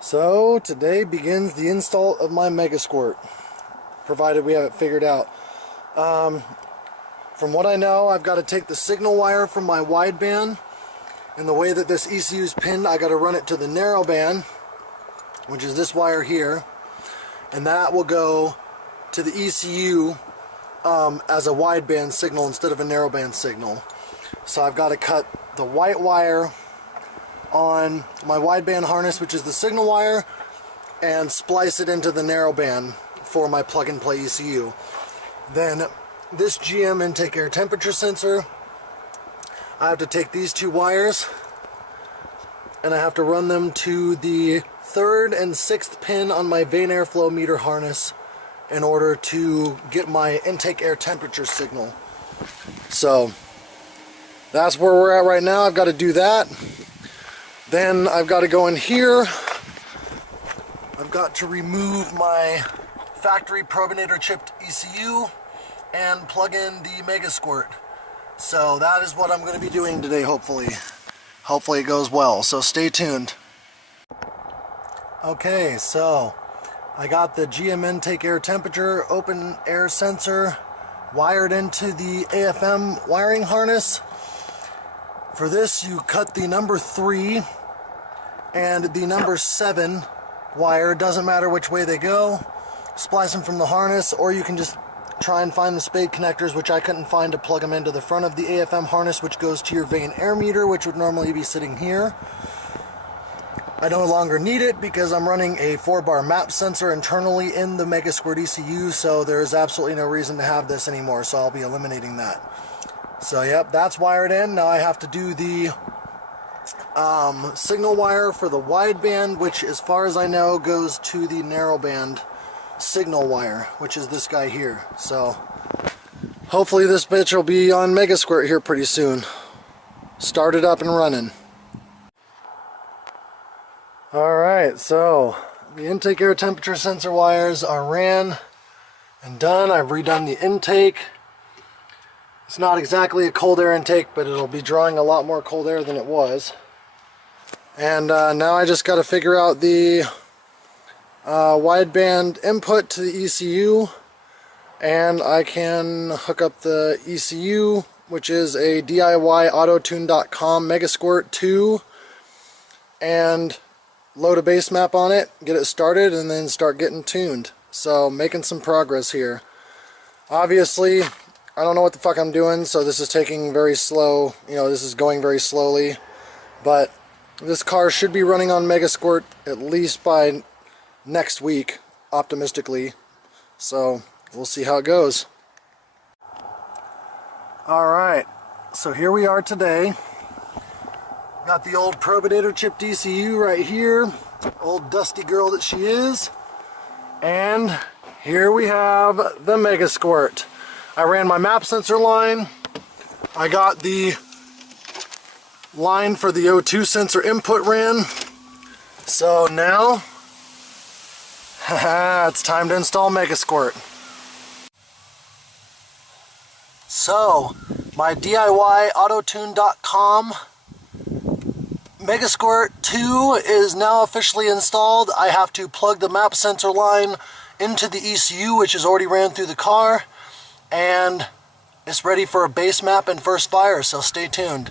So today begins the install of my Megasquirt, provided we have it figured out. From what I know, I've got to take the signal wire from my wideband, and the way that this ECU is pinned, I got to run it to the narrowband, which is this wire here, and that will go to the ECU as a wideband signal instead of a narrowband signal. So I've got to cut the white wire on my wideband harness, which is the signal wire, and splice it into the narrowband for my plug-and-play ECU. Then this GM intake air temperature sensor, I have to take these two wires and I have to run them to the 3rd and 6th pin on my vane airflow meter harness in order to get my intake air temperature signal. So that's where we're at right now. I've got to do that. Then I've got to go in here. I've got to remove my factory probinator chipped ECU and plug in the Megasquirt. So that is what I'm going to be doing today, hopefully. Hopefully it goes well, so stay tuned. Okay, so I got the GM intake air temperature open air sensor wired into the AFM wiring harness. For this, you cut the number 3 and the number 7 wire, doesn't matter which way they go. Splice them from the harness, or you can just try and find the spade connectors, which I couldn't find, to plug them into the front of the AFM harness, which goes to your vane air meter, which would normally be sitting here. I no longer need it because I'm running a 4-bar map sensor internally in the Megasquirt ECU, so there's absolutely no reason to have this anymore, so I'll be eliminating that. So yep, that's wired in. Now I have to do the signal wire for the wideband, which as far as I know goes to the narrowband signal wire, which is this guy here. So hopefully this bitch will be on Megasquirt here pretty soon. Start it up and running. Alright, so the intake air temperature sensor wires are ran and done. I've redone the intake. It's not exactly a cold air intake, but it'll be drawing a lot more cold air than it was. And now I just got to figure out the wideband input to the ECU, and I can hook up the ECU, which is a DIY autotune.com Megasquirt 2, and load a base map on it, get it started, and then start getting tuned. So making some progress here. Obviously I don't know what the fuck I'm doing, so this is taking very slow, this is going very slowly, but this car should be running on Megasquirt at least by next week, optimistically. So we'll see how it goes. Alright, so here we are today. Got the old probinator chipped ECU right here, old dusty girl that she is. And here we have the Megasquirt. I ran my map sensor line. I got the line for the O2 sensor input ran. So now it's time to install Megasquirt. So my DIY autotune.com Megasquirt 2 is now officially installed. I have to plug the map sensor line into the ECU, which is already ran through the car, and it's ready for a base map and first fire, so stay tuned.